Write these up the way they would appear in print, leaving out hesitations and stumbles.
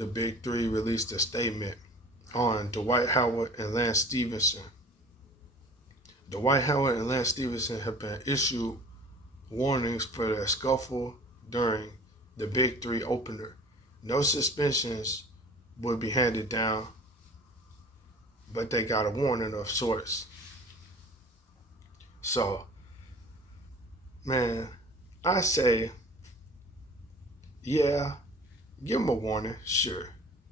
the Big 3 released a statement on Dwight Howard and Lance Stephenson. Dwight Howard and Lance Stephenson have been issued warnings for their scuffle during the Big 3 opener. No suspensions would be handed down, but they got a warning of sorts. So, man, I say, yeah, give them a warning, sure.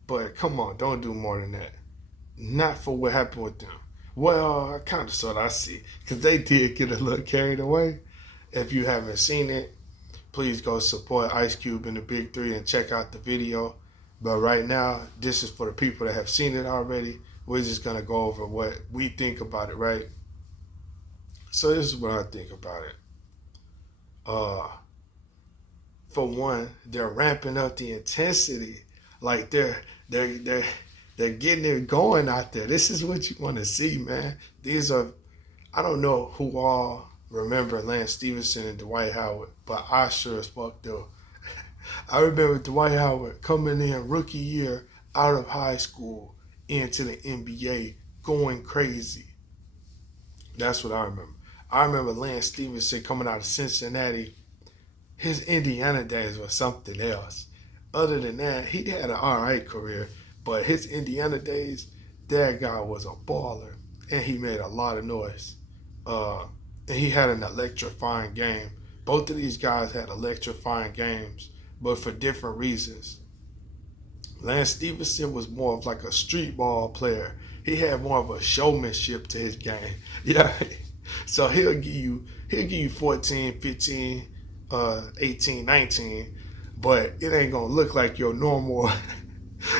But come on, don't do more than that. Not for what happened with them. Well, I kind of sort of I see. Because they did get a little carried away. If you haven't seen it, please go support Ice Cube and the Big 3 and check out the video. But right now, this is for the people that have seen it already. We're just going to go over what we think about it, right? So this is what I think about it. For one, they're ramping up the intensity. Like they're getting it going out there. This is what you want to see, man. These are, I don't know who all remember Lance Stephenson and Dwight Howard, but I sure as fuck do. I remember Dwight Howard coming in rookie year out of high school into the NBA going crazy. That's what I remember. I remember Lance Stephenson coming out of Cincinnati. His Indiana days were something else. Other than that, he had an all right career, but his Indiana days, that guy was a baller, and he made a lot of noise. And he had an electrifying game. Both of these guys had electrifying games, but for different reasons. Lance Stephenson was more of like a street ball player. He had more of a showmanship to his game. Yeah. So he'll give you 14, 15, 18, 19, but it ain't gonna look like your normal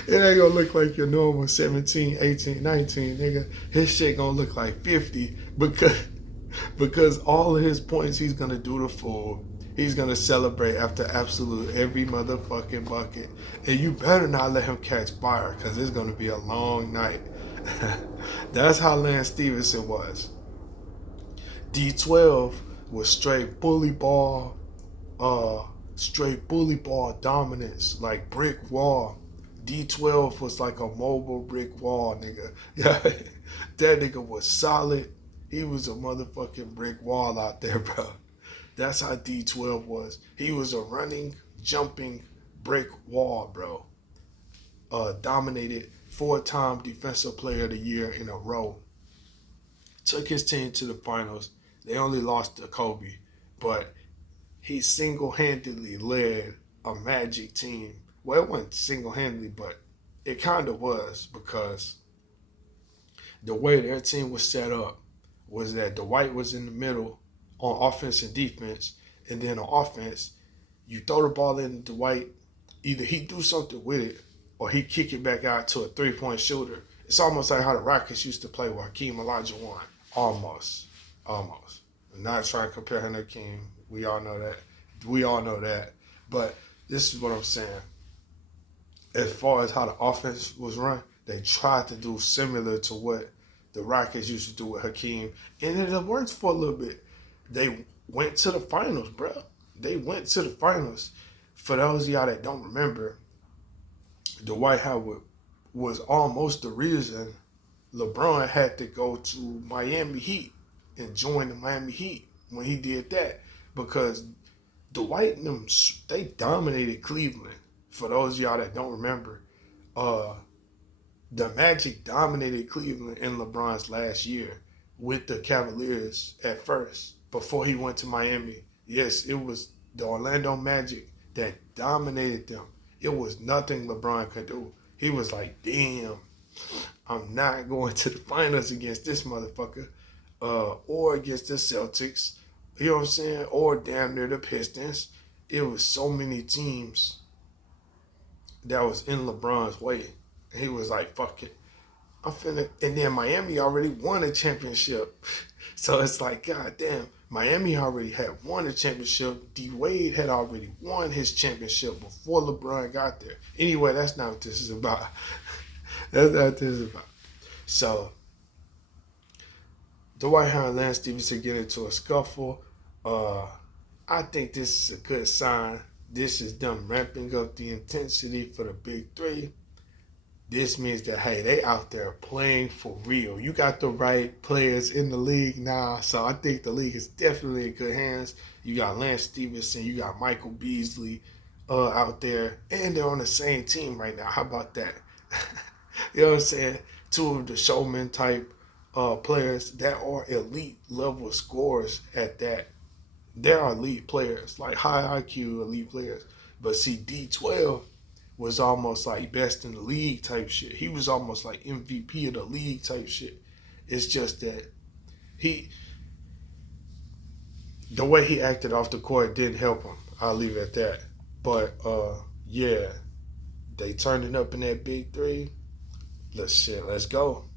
it ain't gonna look like your normal 17, 18, 19, nigga. His shit gonna look like 50 because all of his points he's gonna do the full. He's gonna celebrate after absolute every motherfucking bucket. And you better not let him catch fire, because it's gonna be a long night. That's how Lance Stephenson was. D12 was straight bully ball dominance, like brick wall. D12 was like a mobile brick wall, nigga. Yeah, that nigga was solid. He was a motherfucking brick wall out there, bro. That's how D12 was. He was a running, jumping brick wall, bro. Dominated 4-time Defensive Player of the Year in a row. Took his team to the finals. They only lost to Kobe, but he single-handedly led a Magic team. Well, it wasn't single-handedly, but it kind of was, because the way their team was set up was that Dwight was in the middle on offense and defense, and then on offense, you throw the ball in to Dwight, either he do something with it or he kick it back out to a three-point shooter. It's almost like how the Rockets used to play with Hakeem Olajuwon. Almost. I'm not trying to compare him to Hakeem. We all know that. But this is what I'm saying. As far as how the offense was run, they tried to do similar to what the Rockets used to do with Hakeem, and it worked for a little bit. They went to the finals, bro. They went to the finals. For those of y'all that don't remember, Dwight Howard was almost the reason LeBron had to go to Miami Heat and join the Miami Heat when he did that, because Dwight and them, they dominated Cleveland. For those of y'all that don't remember, the Magic dominated Cleveland in LeBron's last year with the Cavaliers at first, before he went to Miami. Yes, it was the Orlando Magic that dominated them. It was nothing LeBron could do. He was like, damn, I'm not going to the finals against this motherfucker, or against the Celtics, you know what I'm saying, or damn near the Pistons. It was so many teams that was in LeBron's way. And he was like, fuck it, I'm finna. And then Miami already won a championship. So it's like, god damn, Miami already had won a championship. D-Wade had already won his championship before LeBron got there. Anyway, that's not what this is about. That's not what this is about. So, Dwight Howard and Lance Stephenson get into a scuffle. I think this is a good sign This is them ramping up the intensity for the big three. This means that, hey, they out there playing for real. You got the right players in the league now, so I think the league is definitely in good hands. You got Lance Stephenson, you got Michael Beasley out there, and they're on the same team right now. How about that? You know what I'm saying? Two of the showman type players that are elite level scorers at that. They're elite players, like high IQ elite players. But see, D12 was almost like best in the league type shit. He was almost like MVP of the league type shit. It's just that he, the way he acted off the court didn't help him. I'll leave it at that. But yeah, they turned it up in that big three. Let's go.